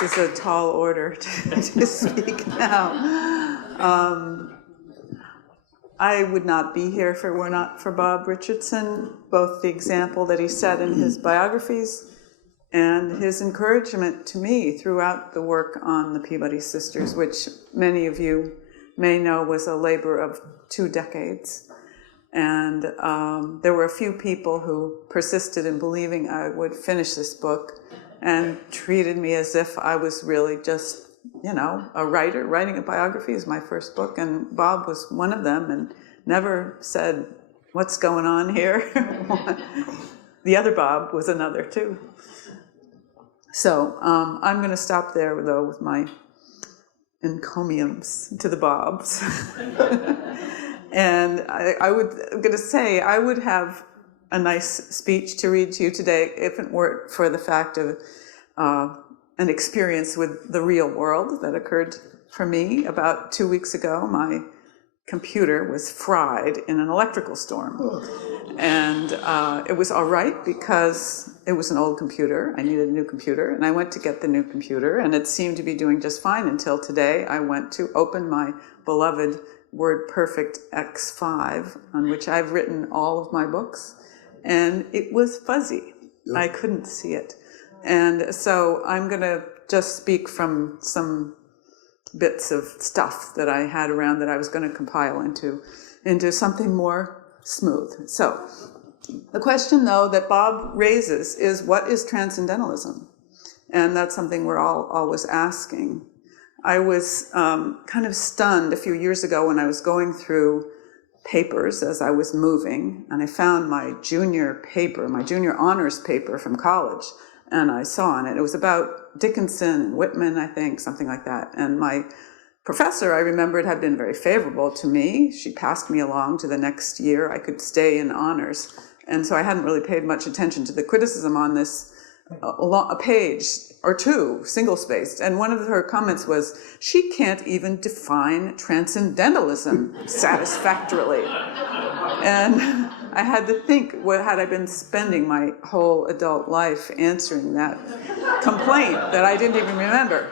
this is a tall order to speak now. I would not be here if it were not for Bob Richardson, both the example that he set in his biographies and his encouragement to me throughout the work on the Peabody sisters, which many of you may know was a labor of 2 decades. And there were a few people who persisted in believing I would finish this book and treated me as if I was really just, a writer. Writing a biography is my first book, and Bob was one of them and never said, "What's going on here?" The other Bob was another, too. So I'm going to stop there, though, with my encomiums to the Bobs. And I'm going to say I would have a nice speech to read to you today if it weren't for the fact of an experience with the real world that occurred for me about 2 weeks ago. My computer was fried in an electrical storm. And it was all right because it was an old computer. I needed a new computer, and I went to get the new computer, and it seemed to be doing just fine until today. I went to open my beloved WordPerfect X5, on which I've written all of my books, and it was fuzzy. I couldn't see it. And so I'm going to just speak from some bits of stuff that I had around that I was going to compile into something more smooth. So the question, though, that Bob raises is, what is Transcendentalism? And that's something we're all always asking. I was kind of stunned a few years ago when I was going through papers as I was moving, and I found my junior honors paper from college, and I saw on it, it was about Dickinson and Whitman, I think, something like that. And my professor, I remembered, had been very favorable to me. She passed me along to the next year. I could stay in honors. And so I hadn't really paid much attention to the criticism on this, a page or two, single-spaced. And one of her comments was, she can't even define transcendentalism satisfactorily. And I had to think, had I been spending my whole adult life answering that complaint that I didn't even remember?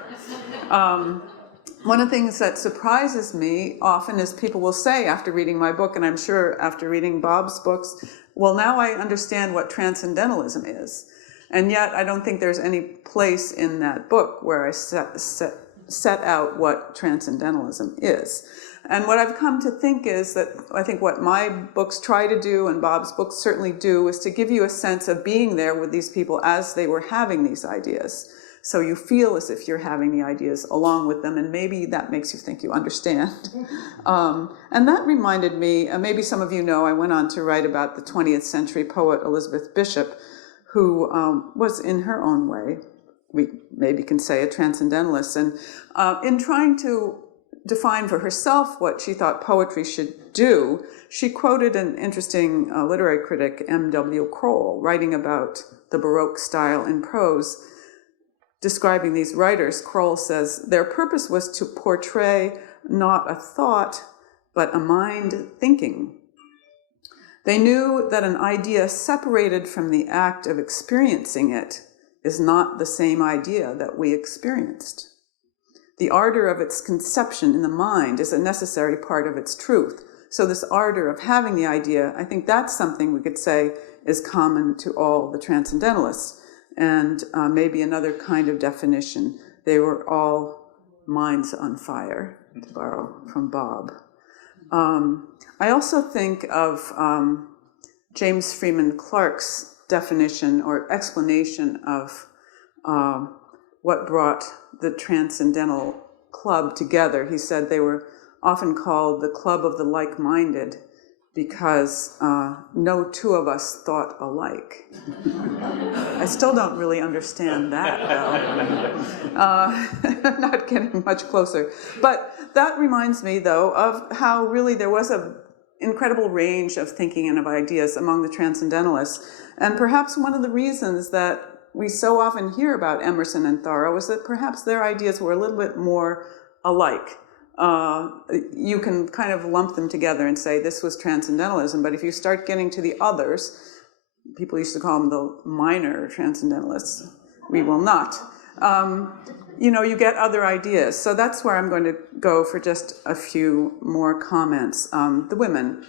One of the things that surprises me often is people will say after reading my book, and I'm sure after reading Bob's books, well, now I understand what transcendentalism is. And yet I don't think there's any place in that book where I set out what transcendentalism is. And what I've come to think is that I think what my books try to do, and Bob's books certainly do, is to give you a sense of being there with these people as they were having these ideas. So you feel as if you're having the ideas along with them, and maybe that makes you think you understand. And that reminded me, maybe some of you know, I went on to write about the 20th century poet Elizabeth Bishop, who was in her own way, we maybe can say, a transcendentalist. And in trying to define for herself what she thought poetry should do, she quoted an interesting literary critic, M.W. Kroll, writing about the Baroque style in prose. Describing these writers, Kroll says, their purpose was to portray not a thought, but a mind thinking. They knew that an idea separated from the act of experiencing it is not the same idea that we experienced. The ardor of its conception in the mind is a necessary part of its truth. So this ardor of having the idea, I think that's something we could say is common to all the Transcendentalists. And maybe another kind of definition, they were all minds on fire, to borrow from Bob. I also think of James Freeman Clarke's definition or explanation of what brought the Transcendental Club together. He said they were often called the Club of the Like-minded because no two of us thought alike. I still don't really understand that, though. Not getting much closer. But that reminds me, though, of how really there was an incredible range of thinking and of ideas among the Transcendentalists. And perhaps one of the reasons that we so often hear about Emerson and Thoreau is that perhaps their ideas were a little bit more alike. You can kind of lump them together and say this was Transcendentalism, but if you start getting to the others, people used to call them the minor Transcendentalists, we will not. you get other ideas. So that's where I'm going to go for just a few more comments. The women,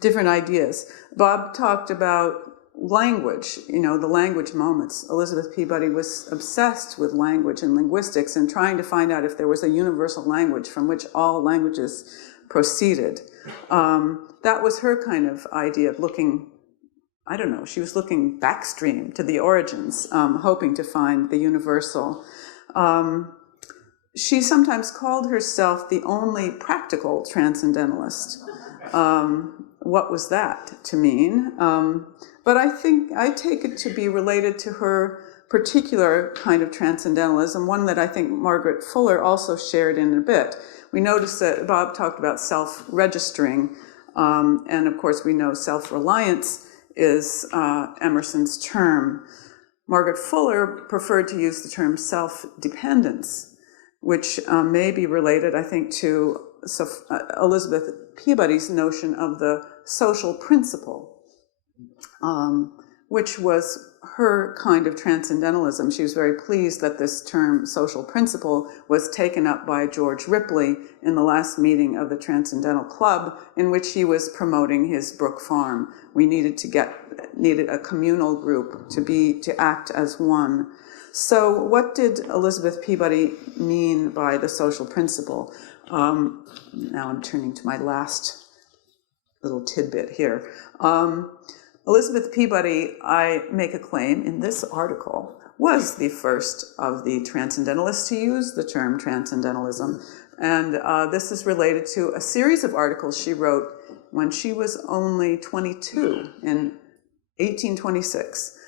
different ideas. Bob talked about language, the language moments. Elizabeth Peabody was obsessed with language and linguistics and trying to find out if there was a universal language from which all languages proceeded. That was her kind of idea of looking, she was looking backstream to the origins, hoping to find the universal. She sometimes called herself the only practical transcendentalist. What was that to mean? But I take it to be related to her particular kind of transcendentalism, one that I think Margaret Fuller also shared in a bit. We noticed that Bob talked about self-registering, and of course we know self-reliance is Emerson's term. Margaret Fuller preferred to use the term self-dependence, which may be related, I think, to Elizabeth Peabody's notion of the social principle, which was her kind of transcendentalism. She was very pleased that this term social principle was taken up by George Ripley in the last meeting of the Transcendental Club, in which he was promoting his Brook Farm. We needed a communal group to act as one. So what did Elizabeth Peabody mean by the social principle? Now I'm turning to my last little tidbit here. Elizabeth Peabody, I make a claim in this article, was the first of the Transcendentalists to use the term Transcendentalism. And this is related to a series of articles she wrote when she was only 22 in 1826.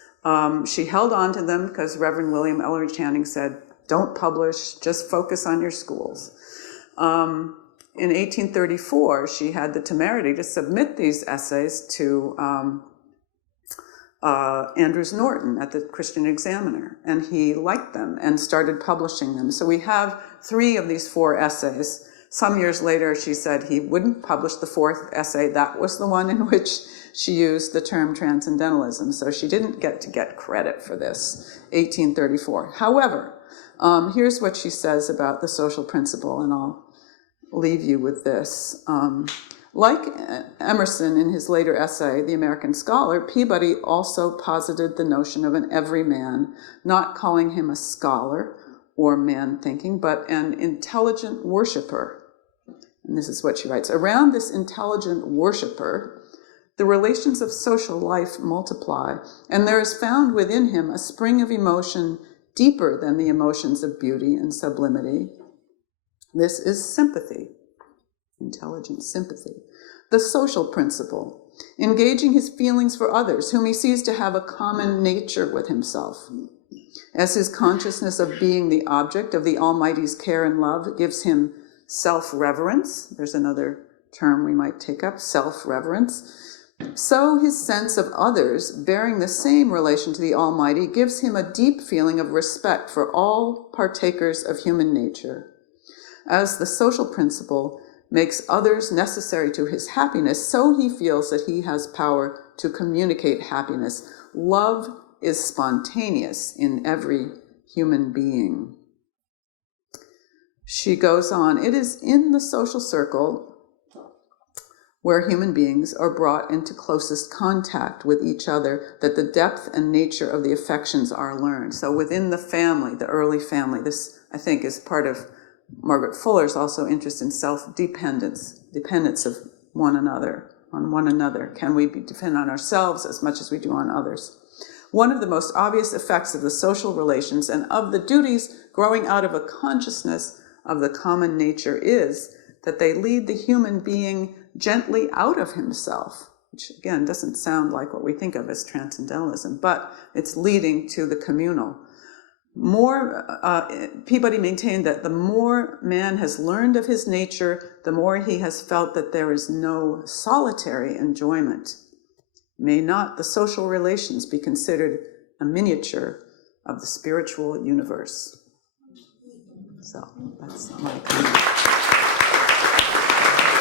She held on to them because Reverend William Ellery Channing said, don't publish, just focus on your schools. In 1834, she had the temerity to submit these essays to Andrews Norton at the Christian Examiner, and he liked them and started publishing them. So we have 3 of these 4 essays. Some years later, she said he wouldn't publish the 4th essay. That was the one in which she used the term transcendentalism. So she didn't get credit for this, 1834. However, here's what she says about the social principle, and I'll leave you with this. Like Emerson in his later essay, The American Scholar, Peabody also posited the notion of an everyman, not calling him a scholar or man thinking, but an intelligent worshiper. And this is what she writes. Around this intelligent worshiper, the relations of social life multiply, and there is found within him a spring of emotion deeper than the emotions of beauty and sublimity. This is sympathy, intelligent sympathy. The social principle, engaging his feelings for others, whom he sees to have a common nature with himself. As his consciousness of being the object of the Almighty's care and love gives him self-reverence, there's another term we might take up, self-reverence, so his sense of others bearing the same relation to the Almighty gives him a deep feeling of respect for all partakers of human nature. As the social principle makes others necessary to his happiness, so he feels that he has power to communicate happiness. Love is spontaneous in every human being. She goes on, it is in the social circle where human beings are brought into closest contact with each other that the depth and nature of the affections are learned. So within the family, the early family, this I think is part of Margaret Fuller's also interest in self-dependence, dependence of one another, on one another. Can we depend on ourselves as much as we do on others? One of the most obvious effects of the social relations and of the duties growing out of a consciousness of the common nature is that they lead the human being gently out of himself, which again doesn't sound like what we think of as transcendentalism, but it's leading to the communal. Peabody maintained that the more man has learned of his nature, the more he has felt that there is no solitary enjoyment. May not the social relations be considered a miniature of the spiritual universe? So that's my comment.